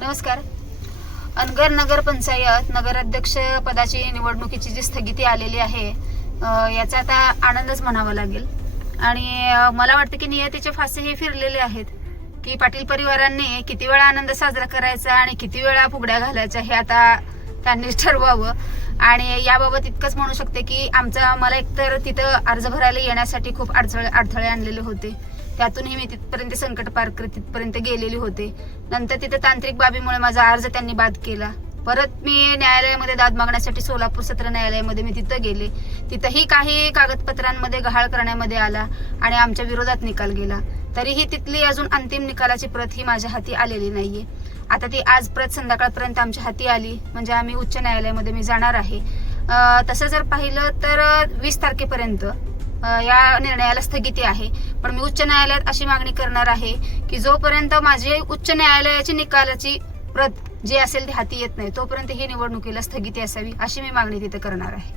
नमस्कार. अनगर नगर पंचायत नगराध्यक्ष पदाची निवडणुकीची जी स्थगिती आलेली आहे याचा आता आनंदच म्हणावा लागेल. आणि मला वाटतं की नियतीचे फासे हे फिरलेले आहेत की पाटील परिवारांनी किती वेळा आनंद साजरा करायचा आणि किती वेळा फुगड्या घालायच्या हे आता त्यांनीच ठरवावं. आणि याबाबत इतकंच म्हणू शकते की मला एकतर तिथं अर्ज भरायला येण्यासाठी खूप अडथळे आणलेले होते. त्यातूनही मी तिथपर्यंत संकट पार करत तिथपर्यंत गेलेली होते. नंतर तिथं तांत्रिक बाबीमुळे माझा अर्ज त्यांनी बाद केला. परत मी न्यायालयामध्ये दाद मागण्यासाठी सोलापूर सत्र न्यायालयामध्ये मी तिथं गेले. तिथंही काही कागदपत्रांमध्ये गहाळ करण्यामध्ये आला आणि आमच्या विरोधात निकाल गेला. तरीही तिथली अजून अंतिम निकालाची प्रत ही माझ्या हाती आलेली नाहीये. आता ती आज प्रत संध्याकाळपर्यंत आमच्या हाती आली म्हणजे आम्ही उच्च न्यायालयामध्ये मी जाणार आहे. तसं जर पाहिलं तर 20 तारखेपर्यंत या निर्णयाला स्थगिती आहे. पण मी उच्च न्यायालयात अशी मागणी करणार आहे की जोपर्यंत माझी उच्च न्यायालयाची निकालाची प्रत जी असेल ती हाती येत नाही तोपर्यंत ही निवडणुकीला स्थगिती असावी अशी मी मागणी तिथे करणार आहे.